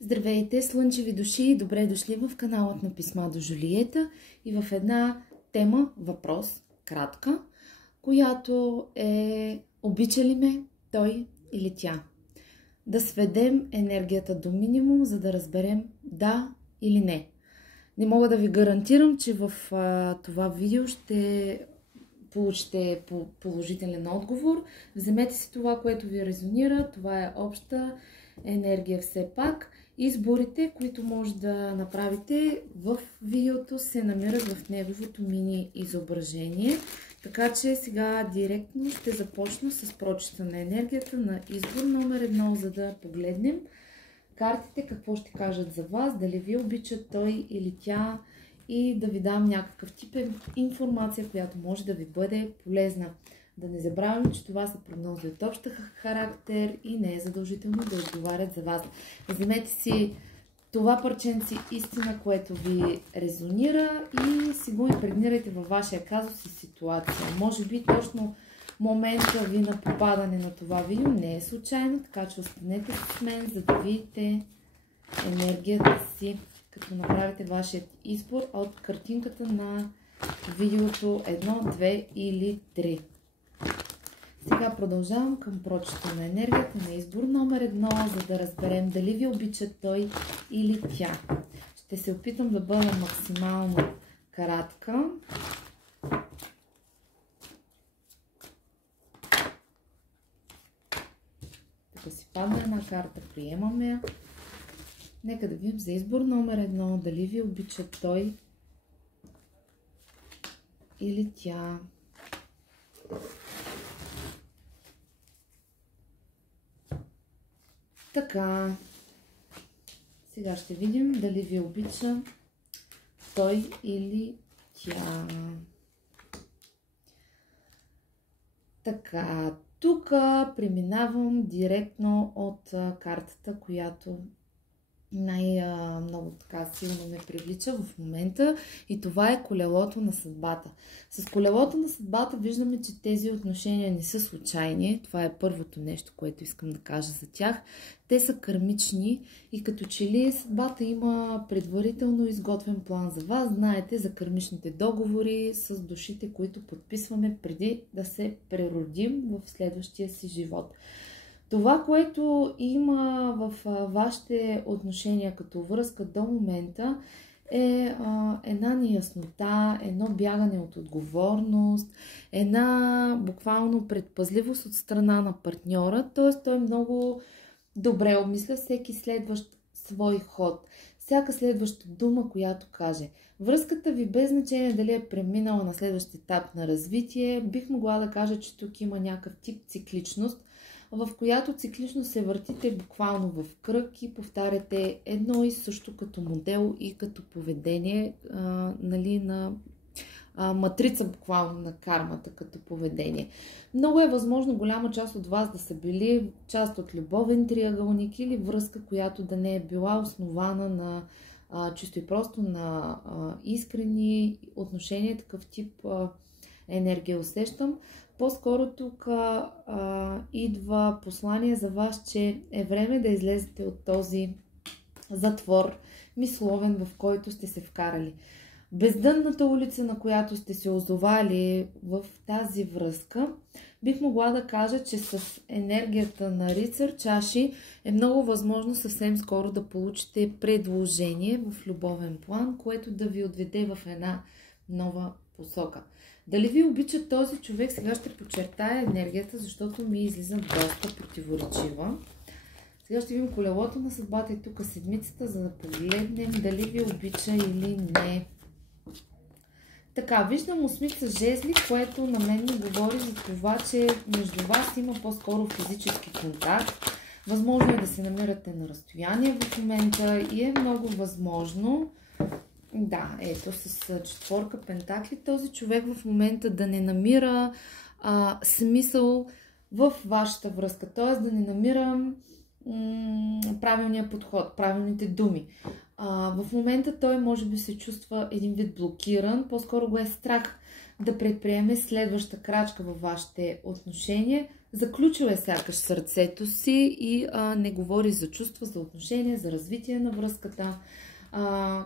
Здравейте, слънчеви души! Добре дошли в каналът на Писма до Жулиета и в една тема, въпрос, кратка, която е: обича ли ме той или тя? Да сведем енергията до минимум, за да разберем да или не. Не мога да ви гарантирам, че в това видео ще получите положителен отговор. Вземете си това, което ви резонира. Това е обща енергия все пак. Изборите, които може да направите в видеото, се намират в неговото мини изображение. Така че сега директно ще започна с прочита на енергията на избор номер 1, за да погледнем картите какво ще кажат за вас, дали ви обичат той или тя, и да ви дам някакъв тип информация, която може да ви бъде полезна. Да не забравяме, че това са прогнози от общ характер и не е задължително да отговарят за вас. Вземете си това парченце истина, което ви резонира, и си го импрегнирайте във вашия казус и ситуация. Може би точно момента ви на попадане на това видео не е случайно, така че останете с мен, за да видите енергията си, като направите вашият избор от картинката на видеото 1, 2 или 3. Сега продължавам към прочита на енергията на избор номер 1, за да разберем дали ви обича той или тя. Ще се опитам да бъда максимално кратка. Тук си падна една карта, приемаме я. Нека да видим за избор номер 1, дали ви обича той или тя. Така, сега ще видим дали ви обича той или тя. Така, тук преминавам директно от картата, която най-много така силно ме привлича в момента, и това е колелото на съдбата. С колелото на съдбата виждаме, че тези отношения не са случайни. Това е първото нещо, което искам да кажа за тях. Те са кармични и като че ли съдбата има предварително изготвен план за вас. Знаете за кармичните договори с душите, които подписваме преди да се преродим в следващия си живот. Това, което има в вашите отношения като връзка до момента, е една неяснота, едно бягане от отговорност, една буквално предпазливост от страна на партньора. Т.е. той много добре обмисля всеки следващ свой ход, всяка следваща дума, която каже. Връзката ви, без значение дали е преминала на следващ етап на развитие, бих могла да кажа, че тук има някакъв тип цикличност, в която циклично се въртите буквално в кръг и повтаряте едно и също като модел и като поведение, на матрица буквално на кармата като поведение. Много е възможно голяма част от вас да са били част от любовен триъгълник или връзка, която да не е била основана на чисто и просто на искрени отношения, такъв тип енергия усещам. По-скоро тук идва послание за вас, че е време да излезете от този затвор мисловен, в който сте се вкарали. Бездънната улица, на която сте се озовали в тази връзка, бих могла да кажа, че с енергията на рицар чаши е много възможно съвсем скоро да получите предложение в любовен план, което да ви отведе в една нова посока. Дали ви обича този човек, сега ще подчертая енергията, защото ми излиза доста противоречива. Сега ще видим колелото на съдбата и тук седмицата, за да погледнем дали ви обича или не. Така, виждам осмица жезли, което на мен ми говори за това, че между вас има по-скоро физически контакт. Възможно е да се намирате на разстояние в момента и е много възможно, да, ето с четворка пентакли, този човек в момента да не намира смисъл в вашата връзка, т.е. да не намира правилния подход, правилните думи. В момента той може би се чувства един вид блокиран, по-скоро го е страх да предприеме следваща крачка във вашите отношения, Заключил е сякаш сърцето си и не говори за чувства, за отношения, за развитие на връзката.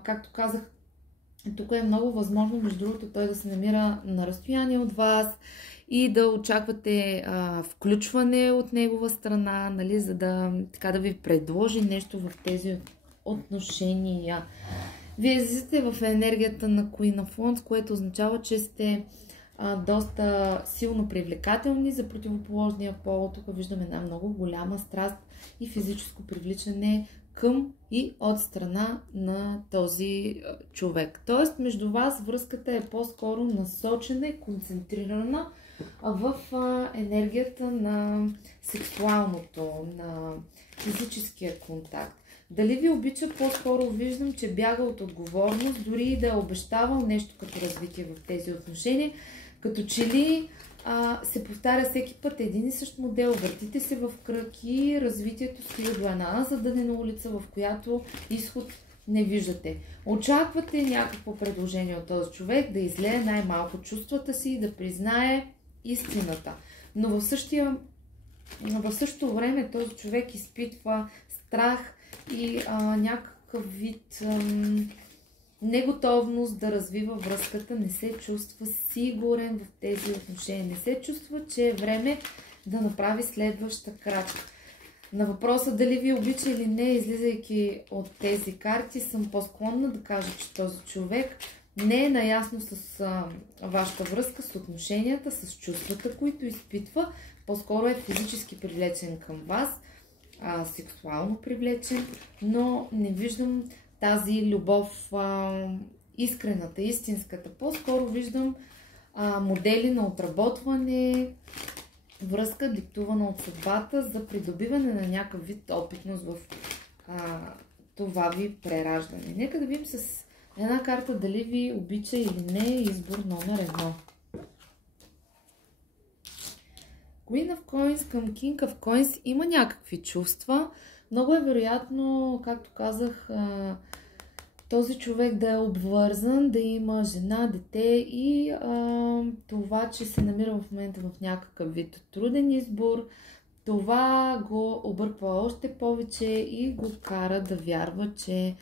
Както казах, тук е много възможно, между другото, той да се намира на разстояние от вас и да очаквате включване от негова страна, нали, за да, така, да ви предложи нещо в тези отношения. Вие излизате в енергията на Queen of Wands, което означава, че сте доста силно привлекателни за противоположния пол. Тук виждаме една много голяма страст и физическо привличане към и от страна на този човек. Тоест, между вас връзката е по-скоро насочена и концентрирана в енергията на сексуалното, на физическия контакт. Дали ви обича, по-скоро виждам, че бяга от отговорност, дори и да е обещавал нещо като развитие в тези отношения. Като че ли се повтаря всеки път един и същ модел, въртите се в кръг и развитието стига до една задънена улица, в която изход не виждате. Очаквате някакво предложение от този човек да излее най-малко чувствата си и да признае истината. Но в същото време този човек изпитва страх и някакъв вид неготовност да развива връзката, не се чувства сигурен в тези отношения, не се чувства, че е време да направи следваща крачка. На въпроса дали ви обича или не, излизайки от тези карти, съм по-склонна да кажа, че този човек не е наясно с вашата връзка, с отношенията, с чувствата, които изпитва. По-скоро е физически привлечен към вас, сексуално привлечен, но не виждам тази любов, искрената, истинската. По-скоро виждам модели на отработване, връзка, диктувана от съдбата за придобиване на някакъв вид опитност в това ви прераждане. Нека да видим с една карта дали ви обича или не, избор номер 1. Queen of Coins към King of Coins има някакви чувства. Много е вероятно, както казах, този човек да е обвързан, да има жена, дете и това, че се намира в момента в някакъв вид труден избор, това го обърква още повече и го кара да вярва, че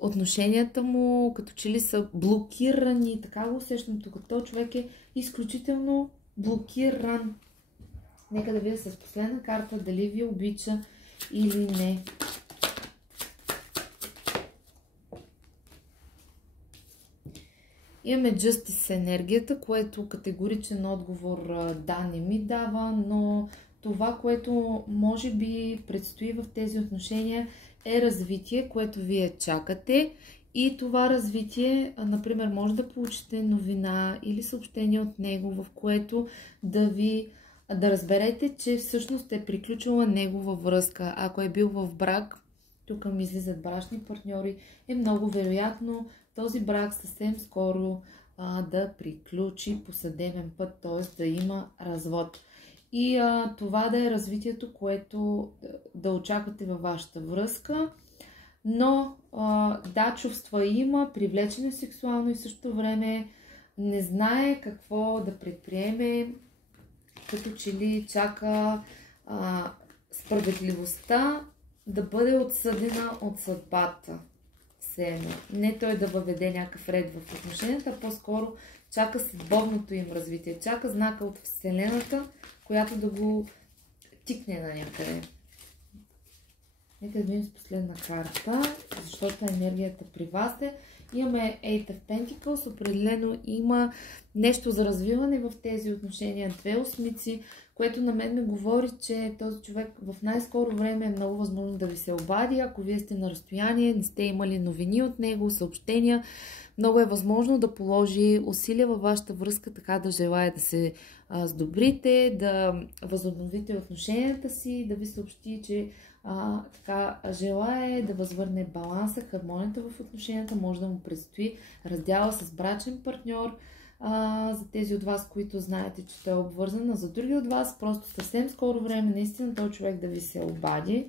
отношенията му като че ли са блокирани. Така го усещам тук. Този човек е изключително блокиран. Нека да видя с последна карта дали ви обича или не. Имаме Justice енергията, което категоричен отговор да не ми дава, но това, което може би предстои в тези отношения е развитие, което вие чакате. И това развитие, например, може да получите новина или съобщение от него, в което да разберете, че всъщност е приключила негова връзка. Ако е бил в брак, тук ми излизат брачни партньори, е много вероятно този брак съвсем скоро да приключи по съдебен път, т.е. да има развод. И това да е развитието, което да очаквате във вашата връзка. Но да, чувства има, привлечен е сексуално и в същото време не знае какво да предприеме, като че ли чака справедливостта да бъде отсъдена от съдбата. Не той да въведе някакъв ред в отношенията, а по-скоро чака съдбовното им развитие. Чака знака от Вселената, която да го тикне на някъде. Нека да видим с последна карта, защото енергията при вас е. Имаме Eight of Pentacles, определено има нещо за развиване в тези отношения. 2 осмици, което на мен ме говори, че този човек в най-скоро време е много възможно да ви се обади. Ако вие сте на разстояние, не сте имали новини от него, съобщения, много е възможно да положи усилия във вашата връзка, така да желая да се сдобрите, да възобновите отношенията си, да ви съобщи, че така желае да възвърне баланса, хармонията в отношенията. Може да му предстои раздяла с брачен партньор, за тези от вас, които знаете, че той е обвързан, а за други от вас просто съвсем скоро време наистина този човек да ви се обади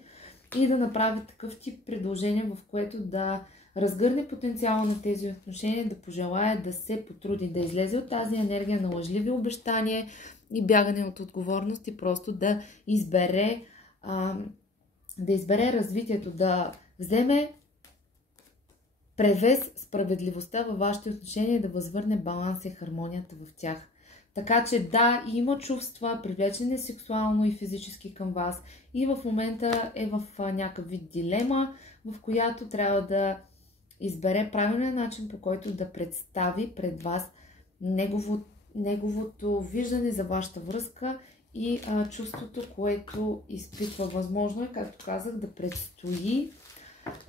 и да направи такъв тип предложение, в което да разгърне потенциала на тези отношения, да пожелае да се потруди, да излезе от тази енергия на лъжливи обещания и бягане от отговорност и просто да избере развитието, да вземе превес справедливостта във вашите отношения, да възвърне баланса и хармонията в тях. Така че да, има чувства, привлечен е сексуално и физически към вас и в момента е в някакъв вид дилема, в която трябва да избере правилен начин, по който да представи пред вас неговото виждане за вашата връзка и чувството, което изпитва. Възможно е, както казах, да предстои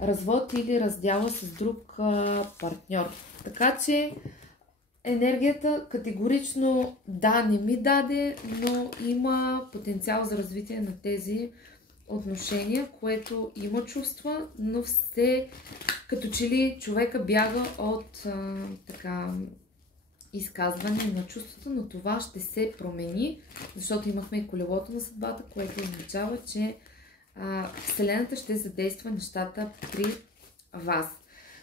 развод или раздяла с друг партньор. Така че енергията категорично да, не ми даде, но има потенциал за развитие на тези отношения, което има чувства, но все като че ли човека бяга от изказване на чувството, но това ще се промени, защото имахме и колелото на съдбата, което означава, че Вселената ще задейства нещата при вас.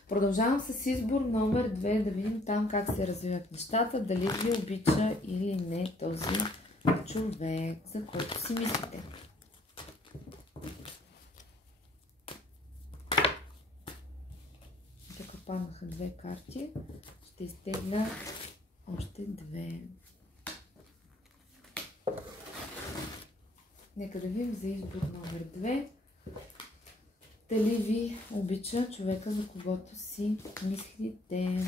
Продължавам с избор номер 2, да видим там как се развиват нещата, дали ви обича или не този човек, за който си мислите. Тук паднаха две карти. Ще изтегля още две. Нека да видим за избор номер 2. Дали ви обича човека, за когото си мислите?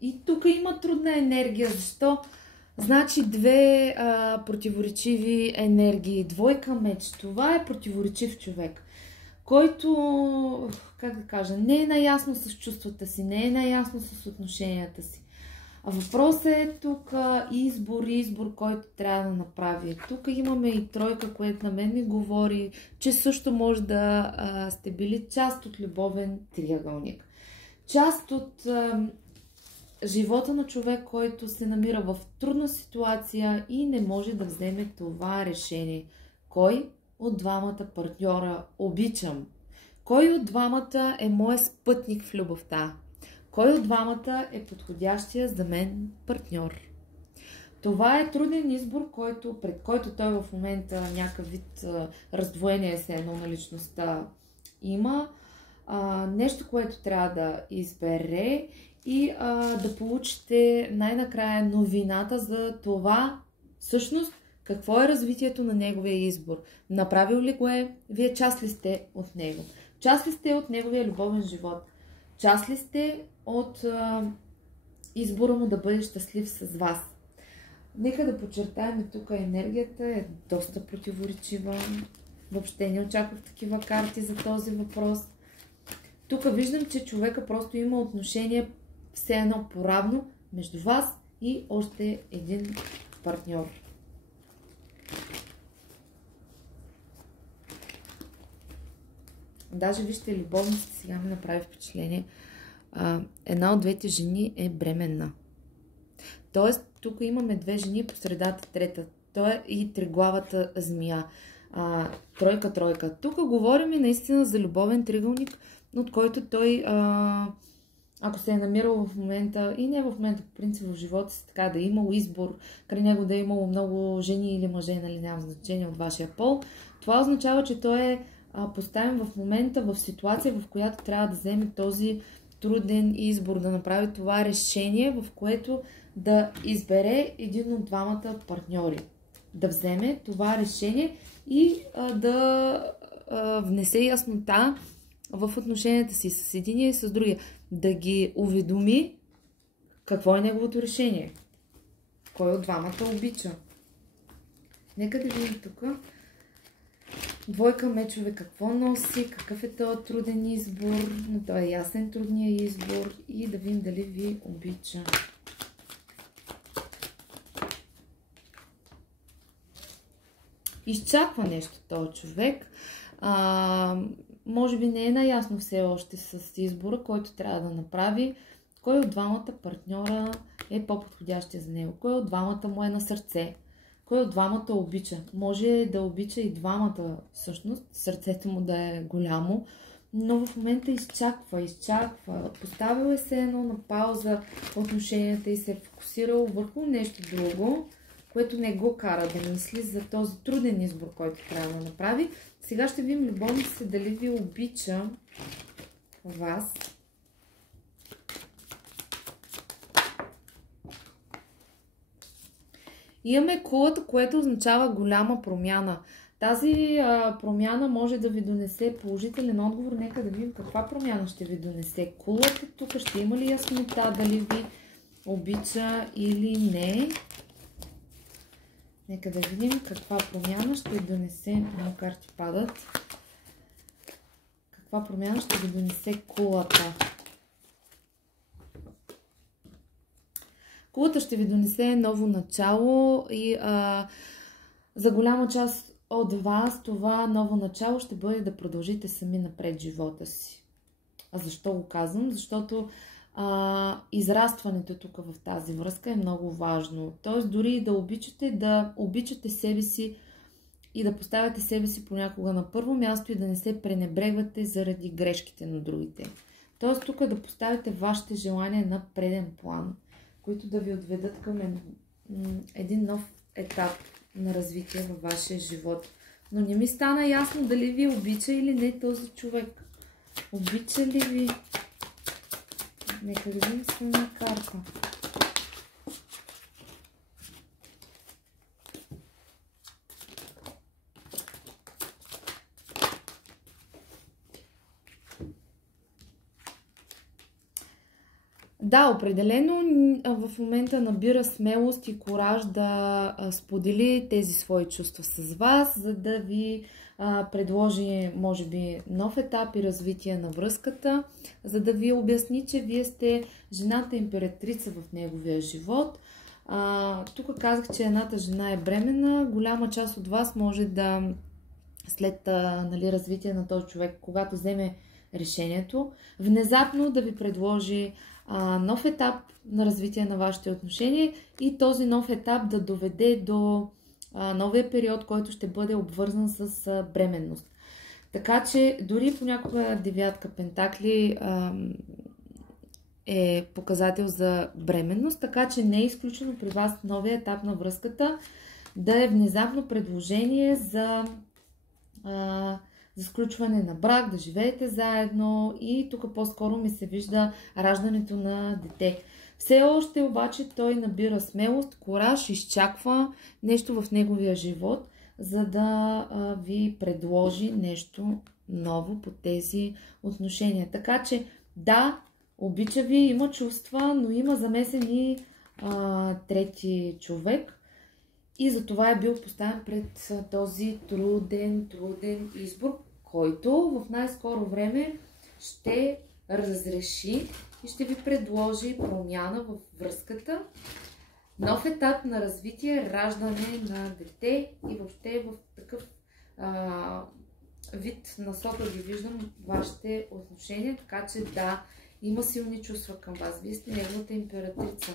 И тук има трудна енергия. Защо? Значи две противоречиви енергии. Двойка меч. Това е противоречив човек, който, как да кажа, не е наясно с чувствата си, не е наясно с отношенията си. А въпросът е тук избор, който трябва да направи. Тук имаме и тройка, което на мен ми говори, че също може да сте били част от любовен триъгълник. Част от живота на човек, който се намира в трудна ситуация и не може да вземе това решение. Кой от двамата партньора обичам? Кой от двамата е моят спътник в любовта? Кой от двамата е подходящия за мен партньор? Това е труден избор, пред който той в момента някакъв вид раздвоение се едно на личността има. Нещо, което трябва да избере и да получите най-накрая новината за това, всъщност, какво е развитието на неговия избор. Направил ли го е? Вие част ли сте от него? Част ли сте от неговия любовен живот? Част ли сте от избора му да бъде щастлив с вас? Нека да подчертаем, тук енергията е доста противоречива. Въобще не очаквах такива карти за този въпрос. Тук виждам, че човека просто има отношение все едно поравно между вас и още един партньор. Даже вижте, любовницата сега ми направи впечатление. Една от двете жени е бременна. Тоест, тук имаме две жени, по средата трета. Той е и триглавата змия. Тройка. Тук говорим и наистина за любовен триъгълник, от който той, ако се е намирал в момента, и не в момента, по принцип в живота си, така да е имал избор, край него да е имало много жени или мъже, нали, няма значение от вашия пол, това означава, че той е поставен в момента в ситуация, в която трябва да вземе този труден избор, да направи това решение, в което да избере един от двамата партньори. Да вземе това решение и да внесе яснота в отношенията си с единия и с другия. Да ги уведоми какво е неговото решение. Кой от двамата обича. Нека да видим тук. Двойка мечове какво носи, какъв е този труден избор, но той е ясен трудният избор и да видим дали ви обича. Изчаква нещо този човек. Може би не е наясно все още с избора, който трябва да направи. Кой от двамата партньора е по-подходящия за него? Кой от двамата му е на сърце? Кой от двамата обича? Може да обича и двамата, всъщност, сърцето му да е голямо, но в момента изчаква. Поставил е се едно на пауза отношенията и се е фокусирал върху нещо друго, което не го кара да мисли за този труден избор, който трябва да направи. Сега ще видим любовница се дали ви обича вас. Имаме кулата, което означава голяма промяна. Тази промяна може да ви донесе положителен отговор. Нека да видим каква промяна ще ви донесе кулата. Тук ще има ли яснота дали ви обича или не. Нека да видим каква промяна ще донесе. Много карти падат. Каква промяна ще ви донесе кулата. Кулата ще ви донесе ново начало и за голяма част от вас това ново начало ще бъде да продължите сами напред живота си. А защо го казвам? Защото израстването тук в тази връзка е много важно. Тоест дори да обичате себе си и да поставяте себе си понякога на първо място и да не се пренебрегвате заради грешките на другите. Тоест тук да поставите вашите желания на преден план, които да ви отведат към един нов етап на развитие във вашия живот. Но не ми стана ясно дали ви обича или не този човек. Обича ли ви? Нека да видим с една карта. Да, определено в момента набира смелост и кураж да сподели тези свои чувства с вас, за да ви предложи, може би, нов етап и развитие на връзката, за да ви обясни, че вие сте жената императрица в неговия живот. Тук казах, че едната жена е бременна. Голяма част от вас може да, след развитие на този човек, когато вземе решението, внезапно да ви предложи нов етап на развитие на вашите отношения и този нов етап да доведе до новия период, който ще бъде обвързан с бременност. Така че дори понякога девятка пентакли е показател за бременност, така че не е изключено при вас новия етап на връзката да е внезапно предложение за сключване на брак, да живеете заедно и тук по-скоро ми се вижда раждането на дете. Все още обаче той набира смелост, кураж, изчаква нещо в неговия живот, за да ви предложи нещо ново по тези отношения. Така че да, обича ви, има чувства, но има замесен и трети човек. И затова е бил поставен пред този труден избор, който в най-скоро време ще разреши и ще ви предложи промяна в връзката, нов етап на развитие, раждане на дете и въобще в такъв вид насока ги виждам вашите отношения, така че да, има силни чувства към вас. Вие сте неговата императрица.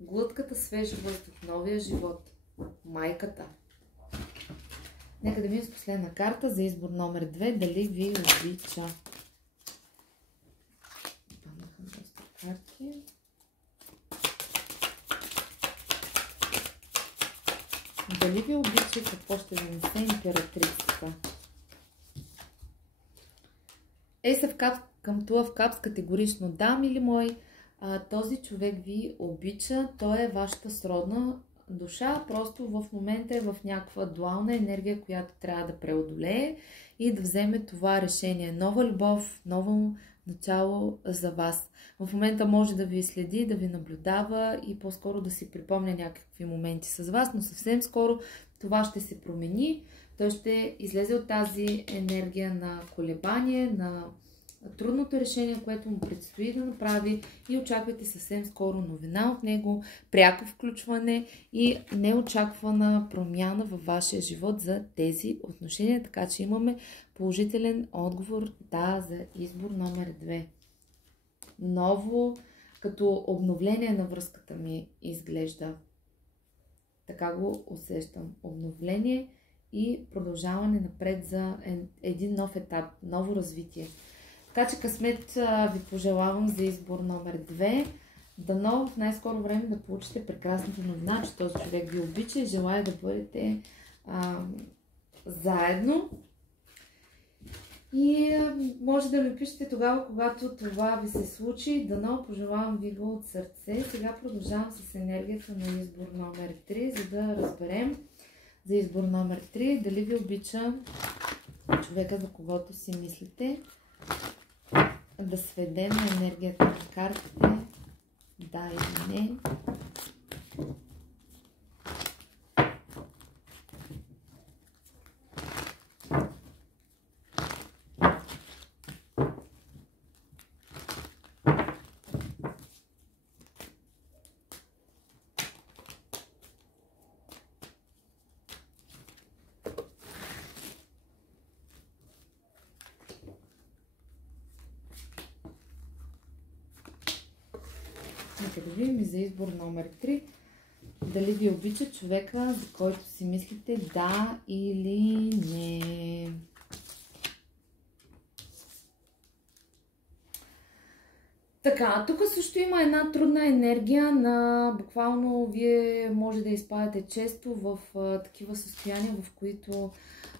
Глътката свеж въздух, новия живот, майката. Нека да видим с последна карта за избор номер 2, дали ви обича. Паднаха доста карти. Дали ви обича, какво ще донесе императрицата? Ейс към Туа в капс категорично да, мили мои. Този човек ви обича, той е вашата сродна душа, просто в момента е в някаква дуална енергия, която трябва да преодолее и да вземе това решение. Нова любов, ново начало за вас. В момента може да ви следи, да ви наблюдава и по-скоро да си припомня някакви моменти с вас, но съвсем скоро това ще се промени. Той ще излезе от тази енергия на колебание, на трудното решение, което му предстои да направи и очаквайте съвсем скоро новина от него, пряко включване и неочаквана промяна във вашия живот за тези отношения. Така че имаме положителен отговор да за избор номер 2. Ново, като обновление на връзката ми изглежда. Така го усещам. Обновление и продължаване напред за един нов етап, ново развитие. Така че късмет ви пожелавам за избор номер 2. Дано в най-скоро време да получите прекрасната новина, че този човек ви обича и желая да бъдете заедно. И може да ми пишете тогава, когато това ви се случи. Дано пожелавам ви го от сърце. Сега продължавам с енергията на избор номер 3, за да разберем за избор номер 3 дали ви обича човека, за когото си мислите. Да сведем на енергията на картите. Да или не. Нека да видим и за избор номер 3. Дали ви обича човека, за който си мислите да или не. Така, тук също има една трудна енергия на буквално вие може да изпадате често в такива състояния, в които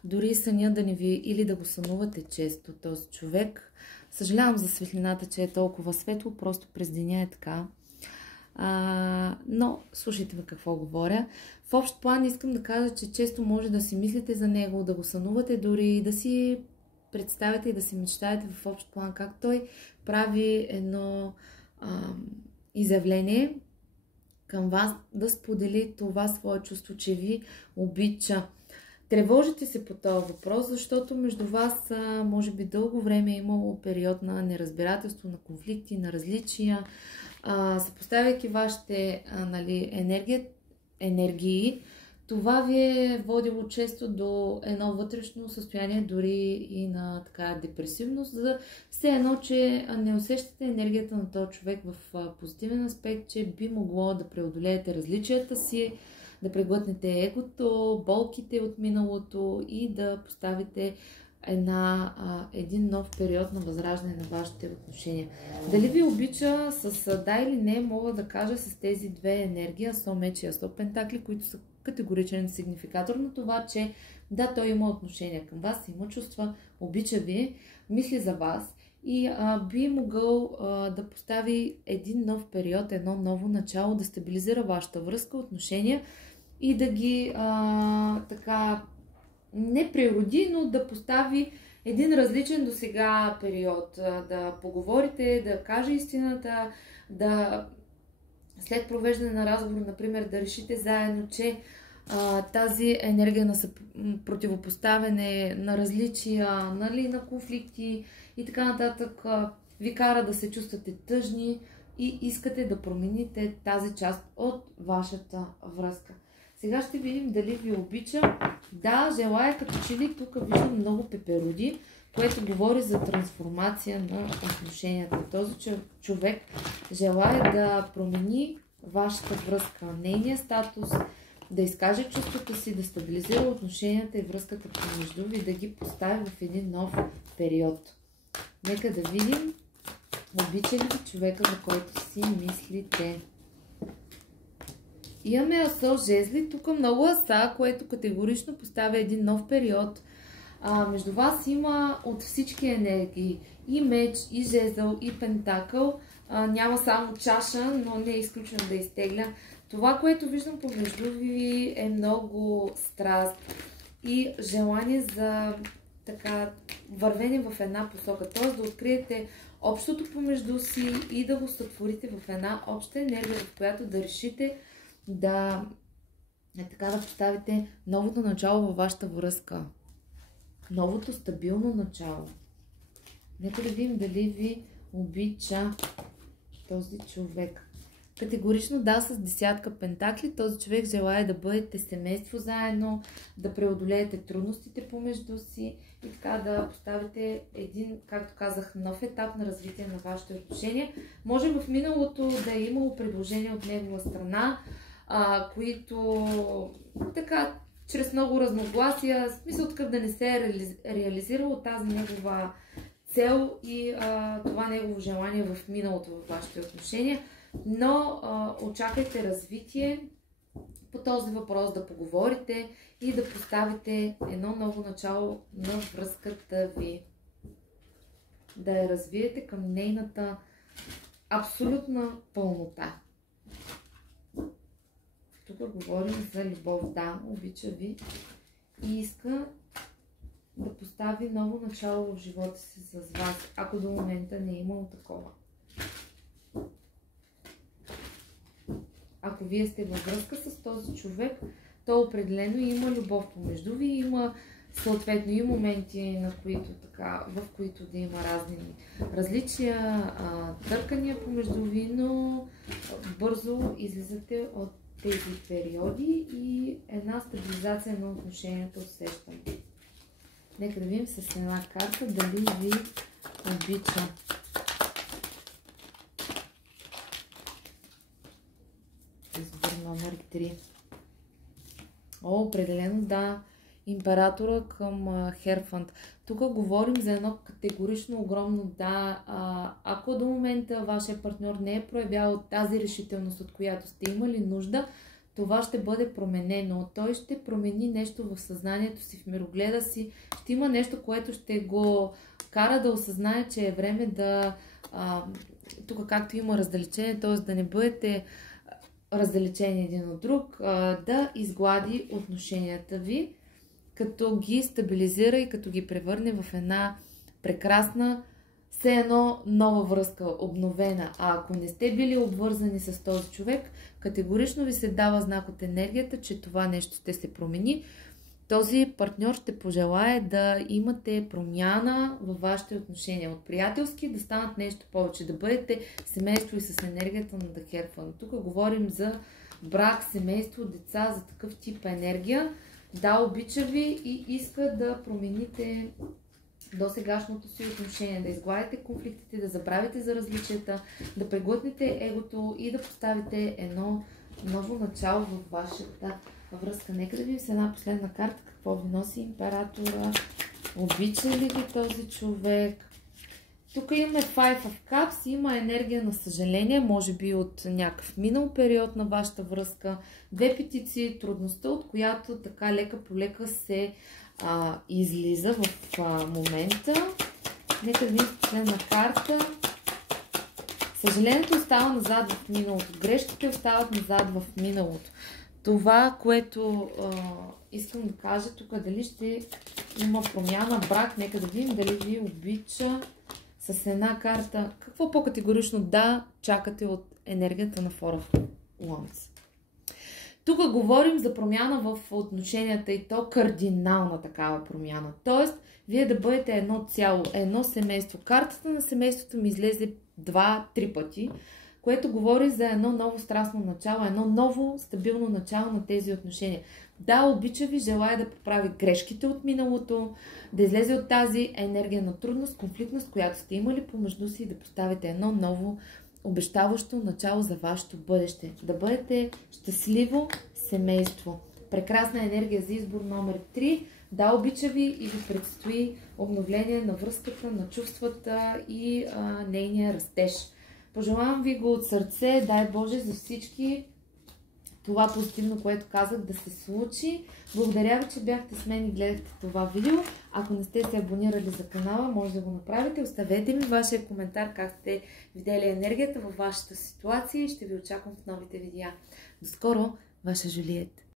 дори съня да не ви или да го сънувате често този човек. Съжалявам за светлината, че е толкова светло, просто през деня е така. Но слушайте ме какво говоря. В общ план искам да кажа, че често може да си мислите за него, да го сънувате дори, да си представите и да си мечтаете в общ план как той прави едно изявление към вас, да сподели това свое чувство, че ви обича. Тревожите се по този въпрос, защото между вас може би дълго време е имало период на неразбирателство, на конфликти, на различия. Съпоставяйки вашите енергии, това ви е водило често до едно вътрешно състояние, дори и на така депресивност, за все едно, че не усещате енергията на този човек в позитивен аспект, че би могло да преодолеете различията си, да преглътнете егото, болките от миналото и да поставите един нов период на възраждане на вашите отношения. Дали ви обича с да или не, мога да кажа с тези две енергии, Асо меч и Асо пентакли, които са категоричен сигнификатор на това, че да, той има отношение към вас, има чувства, обича ви, мисли за вас и би могъл да постави един нов период, едно ново начало, да стабилизира вашата връзка, отношения и да ги така не природи, но да постави един различен до сега период. Да поговорите, да каже истината, да след провеждане на разговор, например, да решите заедно, че тази енергия на противопоставяне, на различия, нали, на конфликти и така нататък ви кара да се чувствате тъжни и искате да промените тази част от вашата връзка. Сега ще видим дали ви обича. Да, желая, като че ли тук виждам много пеперуди, което говори за трансформация на отношенията. Този човек желая да промени вашата връзка, нейния статус, да изкаже чувствата си, да стабилизира отношенията и връзката помежду ви, да ги постави в един нов период. Нека да видим, обича ли ви човека, за който си мислите. Имаме Асо жезли, тук много аса, което категорично поставя един нов период. Между вас има от всички енергии и меч, и жезъл, и пентакъл. Няма само чаша, но не е изключено да изтегля. Това, което виждам помежду ви е много страст и желание за така вървене в една посока. Т.е. да откриете общото помежду си и да го сътворите в една обща енергия, в която да решите да поставите новото начало във вашата връзка. Новото стабилно начало. Нека да видим дали ви обича този човек. Категорично да, с десятка пентакли. Този човек желая да бъдете семейство заедно, да преодолеете трудностите помежду си и така да поставите един, както казах, нов етап на развитие на вашите отношения. Може в миналото да е имало предложение от негова страна, които така, чрез много разногласия, смисъл такъв да не се е реализирало тази негова цел и това негово желание в миналото в вашите отношения, но очаквайте развитие по този въпрос, да поговорите и да поставите едно ново начало на връзката ви. Да я развиете към нейната абсолютна пълнота. Тук говорим за любов. Да, обича ви и иска да постави ново начало в живота си с вас, ако до момента не е имало такова. Ако вие сте във връзка с този човек, то определено има любов помежду ви, има съответно и моменти, в които да има разни различия, търкания помежду ви, но бързо излизате от тези периоди и една стабилизация на отношенията усещам. Нека да видим с една карта дали ви обича. Избор номер 3. Определено да. Императора към Херофант. Тук говорим за едно категорично огромно да. Ако до момента вашия партньор не е проявявал тази решителност, от която сте имали нужда, това ще бъде променено. Той ще промени нещо в съзнанието си, в мирогледа си. Ще има нещо, което ще го кара да осъзнае, че е време да... тук както има раздалечение, т.е. да не бъдете раздалечени един от друг, да изглади отношенията ви, като ги стабилизира и като ги превърне в една прекрасна, все едно нова връзка, обновена. А ако не сте били обвързани с този човек, категорично ви се дава знак от енергията, че това нещо ще се промени. Този партньор ще пожелае да имате промяна във вашите отношения. От приятелски да станат нещо повече, да бъдете семейство и с енергията на The Hierophant. Тук говорим за брак, семейство, деца, за такъв тип енергия. Да, обича ви и иска да промените до сегашното си отношение, да изгладите конфликтите, да забравите за различията, да преглътнете егото и да поставите едно ново начало в вашата връзка. Нека да видим с една последна карта какво ви носи императора. Обича ли ви този човек? Тук имаме Five of Cups, има енергия на съжаление, може би от някакъв минал период на вашата връзка. Две петиции, трудността, от която така лека по лека се излиза в момента. Нека да видим последна карта. Съжалението остава назад в миналото. Грешките остават назад в миналото. Това, което искам да кажа тук, дали ще има промяна, брак, нека да видим дали ви обича с една карта. Какво по-категорично да чакате от енергията на Four of Wands? Тук говорим за промяна в отношенията и то кардинална такава промяна. Тоест, вие да бъдете едно цяло, едно семейство. Картата на семейството ми излезе 2-3 пъти, което говори за едно ново страстно начало, едно ново стабилно начало на тези отношения. Да, обича ви, желая да поправи грешките от миналото, да излезе от тази енергия на трудност, конфликтност, която сте имали помежду си и да поставите едно ново обещаващо начало за вашето бъдеще. Да бъдете щастливо семейство. Прекрасна енергия за избор номер 3. Да, обича ви и ви предстои обновление на връзката, на чувствата и нейния растеж. Пожелавам ви го от сърце. Дай Боже за всички това позитивно, което казах, да се случи. Благодаря ви, че бяхте с мен и гледахте това видео. Ако не сте се абонирали за канала, може да го направите. Оставете ми вашия коментар как сте видели енергията във вашата ситуация и ще ви очаквам в новите видеа. До скоро, ваша Жулиет!